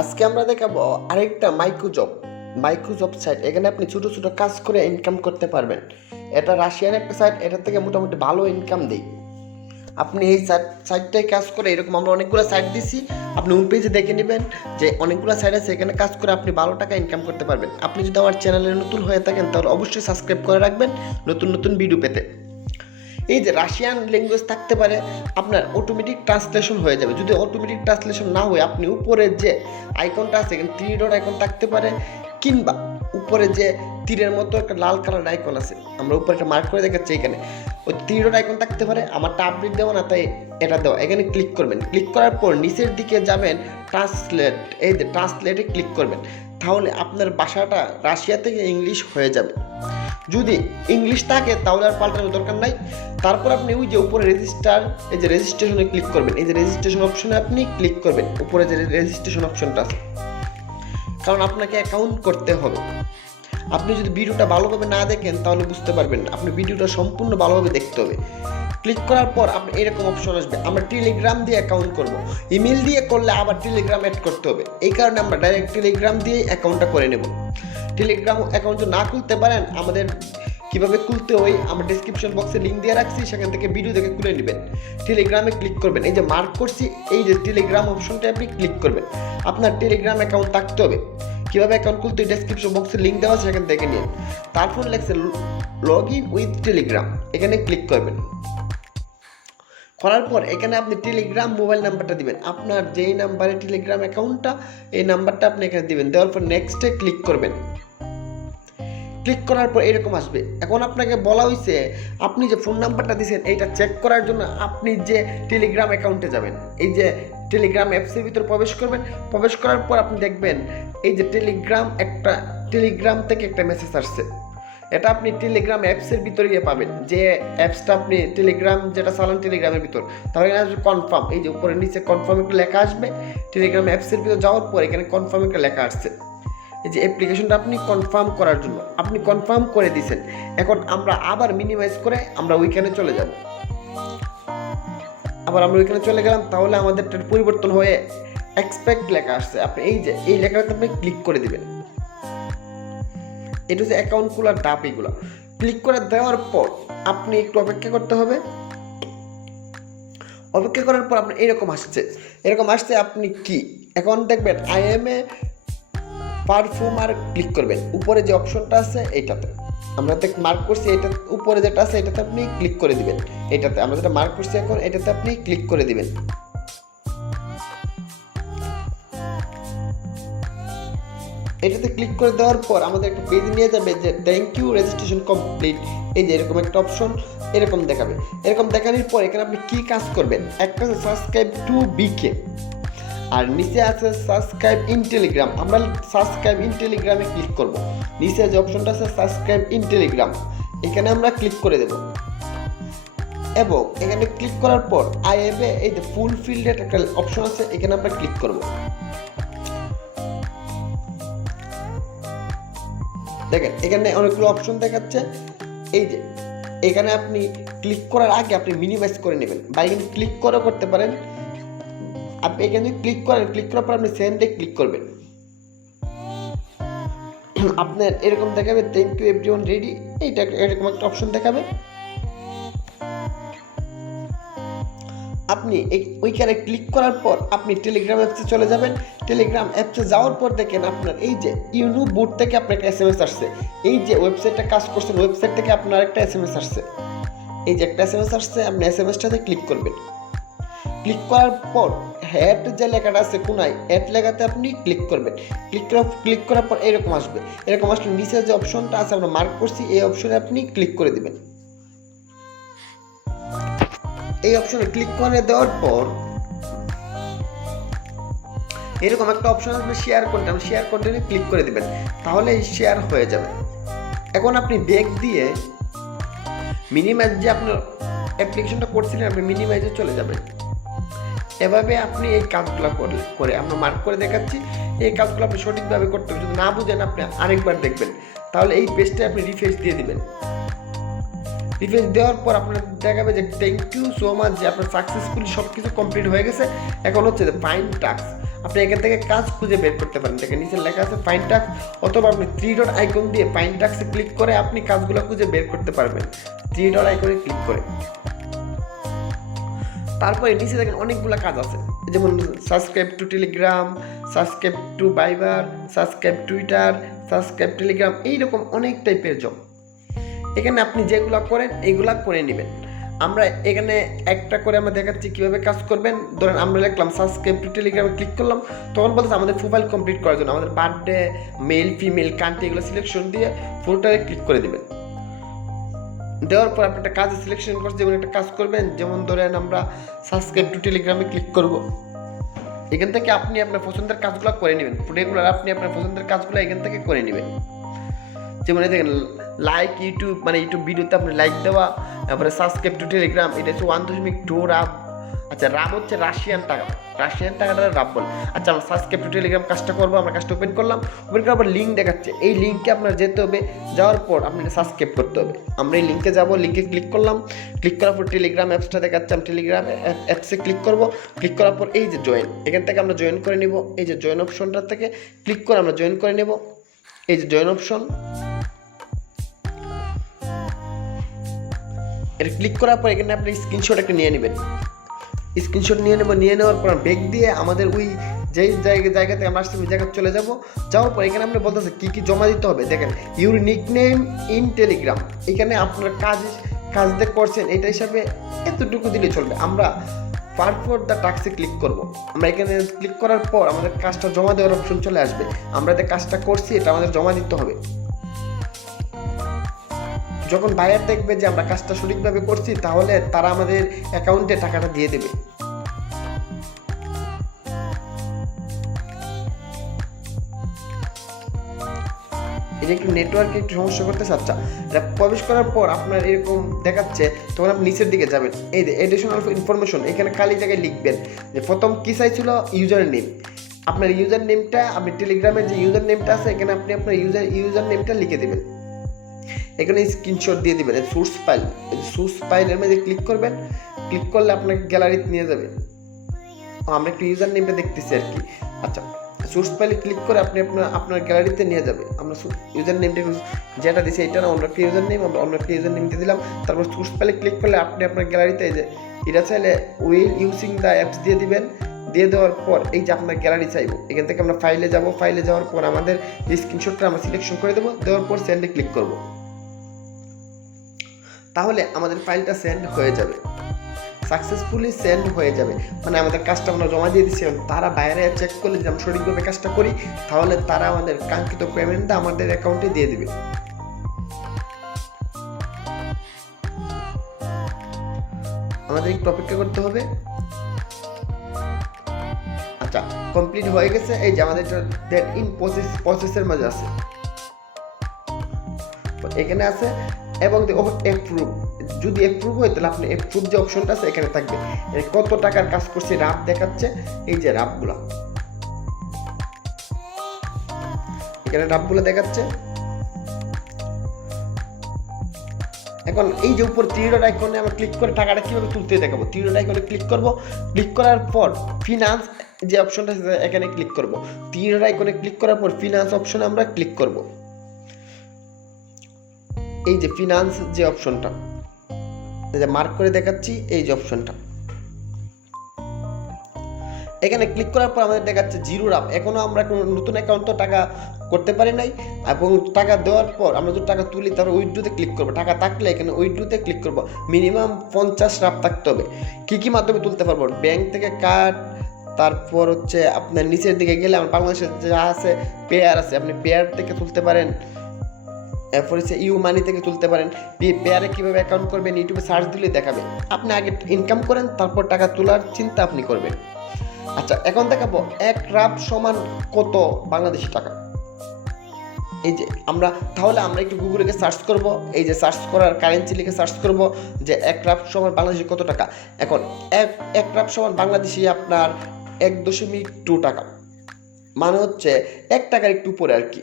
আজকে আমরা দেখাবো আরেকটা মাইক্রোজব সাইট। এখানে আপনি ছোট ছোট কাজ করে ইনকাম করতে পারবেন। এটা রাশিয়ান একটা সাইট, এটা থেকে মোটামুটি ভালো ইনকাম দেয়। আপনি এই সাইটটায় কাজ করে, এরকম আমরা অনেকগুলো সাইট দিছি, আপনি হোম পেজে দেখে নেবেন যে অনেকগুলো সাইট আছে, এখানে কাজ করে আপনি ভালো টাকা ইনকাম করতে পারবেন। আপনি যদি আমার চ্যানেলে নতুন হয়ে থাকেন তাহলে অবশ্যই সাবস্ক্রাইব করে রাখবেন নতুন নতুন ভিডিও পেতে। এই যে রাশিয়ান ল্যাঙ্গুয়েজ থাকতে পারে, আপনার অটোমেটিক ট্রান্সলেশন হয়ে যাবে। যদি অটোমেটিক ট্রান্সলেশন না হয়, আপনি উপরে যে আইকনটা আছে এখানে 3 ডট আইকন থাকতে পারে, কিংবা উপরে যে তীরের মতো একটা লাল কালার আইকন আছে, আমরা উপরে একটা মার্ক করে দেখাচ্ছি, এখানে ওই 3 ডট আইকন থাকতে পারে। আমারটা আপডেট দেওয়া না, তাই এটা দেওয়া। এখানে ক্লিক করবেন, ক্লিক করার পর নিচের দিকে যাবেন, ট্রান্সলেট, এই যে ট্রান্সলেটে ক্লিক করবেন, তাহলে আপনার ভাষাটা রাশিয়া থেকে ইংলিশ হয়ে যাবে। যদি ইংলিশ থাকে তাহলে আর পাল্টানোর দরকার নাই। তারপর আপনি ওই যে উপরে রেজিস্টার, এই যে রেজিস্ট্রেশনে ক্লিক করবেন, এই যে রেজিস্ট্রেশন অপশনে আপনি ক্লিক করবেন, উপরে যে রেজিস্ট্রেশন অপশনটা আছে, কারণ আপনাকে অ্যাকাউন্ট করতে হবে। আপনি যদি ভিডিওটা ভালোভাবে না দেখেন তাহলে বুঝতে পারবেন না, আপনি ভিডিওটা সম্পূর্ণ ভালোভাবে দেখতে হবে। ক্লিক করার পর আপনি এরকম অপশন আসবে, আমরা টেলিগ্রাম দিয়ে অ্যাকাউন্ট করব। ইমেল দিয়ে করলে আবার টেলিগ্রাম অ্যাড করতে হবে, এই কারণে আমরা ডাইরেক্ট টেলিগ্রাম দিয়ে অ্যাকাউন্টটা করে নেব। টেলিগ্রাম অ্যাকাউন্ট যদি না খুলতে পারেন, আমাদের কীভাবে খুলতে হয় আমরা ডিসক্রিপশন বক্সে লিঙ্ক দিয়ে রাখছি, সেখান থেকে ভিডিও দেখে খুলে নেবেন। টেলিগ্রামে ক্লিক করবেন, এই যে মার্ক করছি, এই যে টেলিগ্রাম অপশনটা আপনি ক্লিক করবেন। আপনার টেলিগ্রাম অ্যাকাউন্ট থাকতে হবে। কীভাবে অ্যাকাউন্ট খুলতে ডিসক্রিপশন বক্সে লিঙ্ক দেওয়া আছে, সেখানে দেখে নিন। তারপর লেখছে লগ ইন উইথ টেলিগ্রাম, এখানে ক্লিক করবেন। করার পর এখানে আপনি টেলিগ্রাম মোবাইল নাম্বারটা দিবেন, আপনার যেই নাম্বারে টেলিগ্রাম অ্যাকাউন্টটা, এই নাম্বারটা আপনি এখানে দিবেন। দেওয়ার পর নেক্সটে ক্লিক করবেন। ক্লিক করার পর এরকম আসবে। এখন আপনাকে বলা হয়েছে আপনি যে ফোন নাম্বারটা দিয়েছেন এইটা চেক করার জন্য আপনি যে টেলিগ্রাম অ্যাকাউন্টে যাবেন, এই যে টেলিগ্রাম অ্যাপসের ভিতর প্রবেশ করবেন। প্রবেশ করার পর আপনি দেখবেন এই যে টেলিগ্রাম থেকে একটা মেসেজ আসছে। এটা আপনি টেলিগ্রাম অ্যাপসের ভিতরে গিয়ে পাবেন, যে অ্যাপসটা আপনি টেলিগ্রাম যেটা চালান টেলিগ্রামের ভিতর, তাহলে এখানে আসবে কনফার্ম, এই যে উপরে নিচে কনফার্ম একটা লেখা আসবে। টেলিগ্রাম অ্যাপসের ভিতর যাওয়ার পর এখানে কনফার্ম একটা লেখা আসছে, এই যে অ্যাপ্লিকেশনটা আপনি কনফার্ম করার জন্য আপনি কনফার্ম করে দিয়েছেন। এখন আমরা আবার মিনিমাইজ করে আমরা ওইখানে চলে যাব। আবার আমরা ওইখানে চলে গেলাম, তাহলে আমাদের পরিবর্তন হয়ে এক্সপেক্ট লেখা আসছে। আপনি এই যে এই লেখাটাতে আপনি ক্লিক করে দিবেন। এটা হচ্ছে অ্যাকাউন্ট খোলার ধাপ। এইগুলো ক্লিক করে দেওয়ার পর আপনি একটু অপেক্ষা করতে হবে। অপেক্ষা করার পর আপনার এরকম আসছে আপনি কি এখন দেখবেন I M A performer click করবেন। উপরে যে অপশনটা আছে এইটাতে আমরা মার্ক করছি, এটা উপরে যেটা আছে এটাতে আপনি ক্লিক করে দিবেন। এটাতে আমরা যেটা মার্ক করছি এখন এটাতে আপনি ক্লিক করে দিবেন। এটাতে ক্লিক করে দেওয়ার পর আমাদের একটা পেজ নিয়ে যাবে, যে থ্যাংক ইউ রেজিস্ট্রেশন কমপ্লিট, এই যে এরকম একটা অপশন এরকম দেখাবে। এরকম দেখানোর পর এখানে আপনি কি কাজ করবেন, একটা আছে সাবস্ক্রাইব টু বিকে, আর নিচে আছে সাবস্ক্রাইব ইন টেলিগ্রাম। আমরা সাবস্ক্রাইব ইন টেলিগ্রামে ক্লিক করব। নিচে যে অপশনটা আছে সাবস্ক্রাইব ইন টেলিগ্রাম, এখানে আমরা ক্লিক করে দেব। এবং এখানে ক্লিক করার পর আই হ্যাভ এই যে ফুলফিলড একটা অপশন আছে, এখানে আমরা ক্লিক করব। দেখেন এখানে অনেকগুলো অপশন দেখাচ্ছে। এই যে এখানে আপনি ক্লিক করার আগে আপনি মিনিমাইজ করে নেবেন, বা এখানে ক্লিক করে করতে পারেন। আপনি এখানে ক্লিক করেন, ক্লিক করার পর আপনি সেন্ডে ক্লিক করবেন। আপনার এরকম দেখাবে থ্যাংক ইউ এভরিওয়ান রেডি, এইটা এরকম একটা অপশন দেখাবে। আপনি ওইখানে ক্লিক করার পর আপনি টেলিগ্রাম অ্যাপসে চলে যাবেন। টেলিগ্রাম অ্যাপসে যাওয়ার পর দেখেন আপনার এই যে ইউনু বুট থেকে আপনার একটা SMS আসছে। এই যে ওয়েবসাইটটা কাজ করছেন, ওয়েবসাইট থেকে আপনার একটা SMS আসছে। এই যে একটা SMS আসছে, আপনি SMSটাতে ক্লিক করবেন। ক্লিক করার পর হ্যাড যে লেখাটা আছে কোনায়, অ্যাড লেখাতে আপনি ক্লিক করবেন। ক্লিক করার পর এরকম আসবে। এরকম আসলে নিচে যে অপশনটা আছে আমরা মার্ক করছি, এই অপশনে আপনি ক্লিক করে দিবেন। এই অপশনে ক্লিক করে দেওয়ার পর এরকম একটা অপশন আসবে শেয়ার কন্টেন্ট, শেয়ার কন্টেন্টে ক্লিক করে দিবেন, তাহলে শেয়ার হয়ে যাবে। এখন আপনি ব্যাক দিয়ে মিনিমাইজ যে আপনার অ্যাপ্লিকেশনটা করছিলেন আপনি মিনিমাইজে চলে যাবেন। এভাবে আপনি এই কাজগুলো করে আমরা মার্ক করে দেখাচ্ছি। এই কাজগুলো আপনি সঠিকভাবে করতে হবে। যদি না বুঝেন আপনি আরেকবার দেখবেন, তাহলে এই পেজটা আপনি রিফ্রেশ দিয়ে দিবেন। রিফ্রেশ দেওয়ার পর আপনার দেখাবে যে থ্যাংক ইউ সো মাচ, যে আপনার সাকসেসফুলি সব কিছু কমপ্লিট হয়ে গেছে। এখন হচ্ছে যে ফাইন টাস্ক, আপনি এখান থেকে কাজ খুঁজে বের করতে পারেন। দেখেন নিচে লেখা আছে ফাইন টাস্ক, অথবা আপনি 3 ডট আইকন দিয়ে ফাইন টাস্কে ক্লিক করে আপনি কাজগুলো খুঁজে বের করতে পারবেন 3 ডট আইকনে ক্লিক করে। তারপরে নিচে দেখেন অনেকগুলো কাজ আছে, যেমন subscribe to Telegram, subscribe to Viber, subscribe Twitter, subscribe Telegram, এইরকম অনেক টাইপের জব। এখানে আপনি যেগুলো করেন এইগুলা করে নেবেন। আমরা এখানে একটা করে আমরা দেখাচ্ছি কীভাবে কাজ করবেন। ধরেন আমরা লিখলাম সাবস্ক্রাইব টু টেলিগ্রামে ক্লিক করলাম, তখন বলতেছে আমাদের প্রোফাইল কমপ্লিট করার জন্য আমাদের বার্থডে, মেল, ফিমেল, কান্ট্রি এগুলো সিলেকশন দিয়ে ফোটোটারে ক্লিক করে দেবেন। দেওয়ার পর আপনি একটা কাজ সিলেকশন করছে, যেমন একটা কাজ করবেন, যেমন ধরেন আমরা সাবস্ক্রাইব টু টেলিগ্রামে ক্লিক করব। এখান থেকে আপনি আপনার পছন্দের কাজগুলো করে নেবেন, রেগুলার আপনি আপনার পছন্দের কাজগুলো এখান থেকে করে নেবেন। যেমন দেখেন লাইক ইউটিউব, মানে ইউটিউব ভিডিওতে আপনি লাইক দেওয়া, তারপরে সাবস্ক্রাইব টু টেলিগ্রাম, এটা হচ্ছে 1.2 রাব। আচ্ছা, রাব হচ্ছে রাশিয়ান টাকাটা রাব বল। আচ্ছা, আমরা সাবস্ক্রাইব টু টেলিগ্রাম কাজটা করবো, আমরা কাজটা ওপেন করার পর লিঙ্ক দেখাচ্ছে, এই লিঙ্কে আপনার যেতে হবে, যাওয়ার পর আপনাকে সাবস্ক্রাইব করতে হবে। আমরা এই লিঙ্কে যাবো, লিঙ্কে ক্লিক করলাম, ক্লিক করার পর টেলিগ্রাম অ্যাপসটা দেখাচ্ছে, আমি টেলিগ্রাম অ্যাপসে ক্লিক করবো। ক্লিক করার পর এই যে জয়েন, এখান থেকে আমরা জয়েন করে নিব। এই যে জয়েন অপশনটা থেকে ক্লিক করে আমরা জয়েন করে নেব। এই যে জয়েন অপশন, এটা ক্লিক করার পর এখানে আপনি স্ক্রিনশট একটা নিয়ে নেবেন। স্ক্রিনশট নিয়ে নেওয়ার পর ব্যাক দিয়ে আমাদের ওই যেই জায়গাতে আমরা আসছি ওই জায়গায় চলে যাওয়ার পর এখানে আপনি বলতেছে কী জমা দিতে হবে। দেখেন ইউর নিকনেম ইন টেলিগ্রাম, এখানে আপনার কাজ করছেন এটা হিসাবে এতটুকু দিলে চলবে। আমরা পারফর দ্য টাস্কে ক্লিক করব। আমরা এখানে ক্লিক করার পর আমাদের কাজটা জমা দেওয়ার অপশন চলে আসবে। আমরা যে কাজটা করছি এটা আমাদের জমা দিতে হবে। যখন বায়ার দেখবে যে আমরা কাজটা সঠিকভাবে করছি, তাহলে তারা আমাদের অ্যাকাউন্টে টাকাটা দিয়ে দেবে। এটা একটু নেটওয়ার্কে একটু সমস্যা করতেছে। আচ্ছা, এটা প্রবেশ করার পর আপনার এরকম দেখাচ্ছে, তখন আপনি নিচের দিকে যাবেন। এই যে এডিশনাল ইনফরমেশন, এখানে খালি জায়গায় লিখবেন যে প্রথম কী চাইছিল ইউজার নেম। আপনার ইউজার নেমটা, আপনি টেলিগ্রামের যে ইউজার নেমটা আছে এখানে আপনি আপনার ইউজার নেমটা লিখে দেবেন। এখানে স্ক্রিনশট দিয়ে দিবেন। সোর্স ফাইলের মধ্যে ক্লিক করবেন। ক্লিক করলে আপনাকে গ্যালারিতে নিয়ে যাবে। আমরা একটু ইউজার নেমটা দেখতেছি আর কি। আচ্ছা, সোর্স ফাইলে ক্লিক করে আপনি আপনার গ্যালারিতে নিয়ে যাবে। আমরা ইউজার নেমটা যেটা দিচ্ছি এটা না, অন্য একটা ইউজার নেম, আমরা অন্য একটা ইউজার নেম দিয়ে দিলাম। তারপর সোর্স ফাইলে ক্লিক করলে আপনি আপনার গ্যালারিতে এই যে এটা চাইলে উইল ইউজিং দ্য অ্যাপস দিয়ে দিবেন। দিয়ে দেওয়ার পর এই যে আপনার গ্যালারি চাইবো, এখান থেকে আমরা ফাইলে যাব। ফাইলে যাওয়ার পর আমাদের এই স্ক্রিনশটটা আমরা সিলেকশন করে দেবো। দেওয়ার পর সেন্ডে ক্লিক করব। তাহলে আমাদের ফাইলটা সেন্ড হয়ে যাবে, সাকসেসফুলি সেন্ড হয়ে যাবে। মানে আমাদের কাজটা আমরা জমা দিয়ে দিচ্ছি, তারা বাইরে চেক করলে যদি আমরা সঠিকভাবে কাজটা করি, তাহলে তারা আমাদের কাঙ্ক্ষিত পেমেন্টটা আমাদের অ্যাকাউন্টে দিয়ে দেবে। আমাদের একটু অপেক্ষা করতে হবে। আচ্ছা, কমপ্লিট হয়ে গেছে। এই যে আমাদের দ্যাট ইন প্রসেসের মাঝে আছে, এখানে আছে এবং অ্যাপ্রুভ। যদি অ্যাপ্রুভ হয় তাহলে আপনি অ্যাপ্রুভ যে অপশনটা আছে এখানে থাকবে। কত টাকার কাজ করছে রাফ দেখাচ্ছে, এই যে রাফগুলো, এখানে রাফগুলো দেখাচ্ছে। এখন এই যে উপর 3 ডট আইকনে আমরা ক্লিক করে টাকাটা কীভাবে তুলতে দেখাবো। 3 ডট আইকনে ক্লিক করব। ক্লিক করার পর ফিনান্স যে অপশনটা আছে এখানে ক্লিক করব। 3 ডট আইকনে ক্লিক করার পর ফিনান্স অপশনে আমরা ক্লিক করব। এই যে ফিনান্স যে অপশনটা, এই যে মার্ক করে দেখাচ্ছি, এই যে অপশনটা, এখানে ক্লিক করার পর আমাদের দেখাচ্ছে জিরো রাফ। এখনও আমরা কোনো নতুন অ্যাকাউন্ট তো টাকা করতে পারি নাই, এবং টাকা দেওয়ার পর আমরা যদি টাকা তুলি তারপর উইথড্রোতে ক্লিক করবো। টাকা থাকলে এখানে উইথড্রোতে ক্লিক করবো। মিনিমাম 50 রাফ থাকতে হবে। কী মাধ্যমে তুলতে পারবো? ব্যাংক থেকে কার্ড, তারপর হচ্ছে আপনার নিচের দিকে গেলে আমার বাংলাদেশে যা আছে পেয়ার আছে, আপনি পেয়ার থেকে তুলতে পারেন। এরপর হচ্ছে ইউ মানি থেকে তুলতে পারেন। পেয়ারে কীভাবে অ্যাকাউন্ট করবেন ইউটিউবে সার্চ দিলে দেখাবে। আপনি আগে ইনকাম করেন, তারপর টাকা তোলার চিন্তা আপনি করবেন। আচ্ছা, এখন দেখাবো 1 রাফ সমান কত বাংলাদেশি টাকা। এই যে আমরা একটু গুগলে সার্চ করব। এই যে সার্চ করার কারেন্সি লিখে সার্চ করব যে 1 রাফ সমান বাংলাদেশি কত টাকা। এখন 1 রাফ সমান বাংলাদেশি আপনার 1.2 টাকা, মানে হচ্ছে 1 টাকার একটু উপরে আর কি।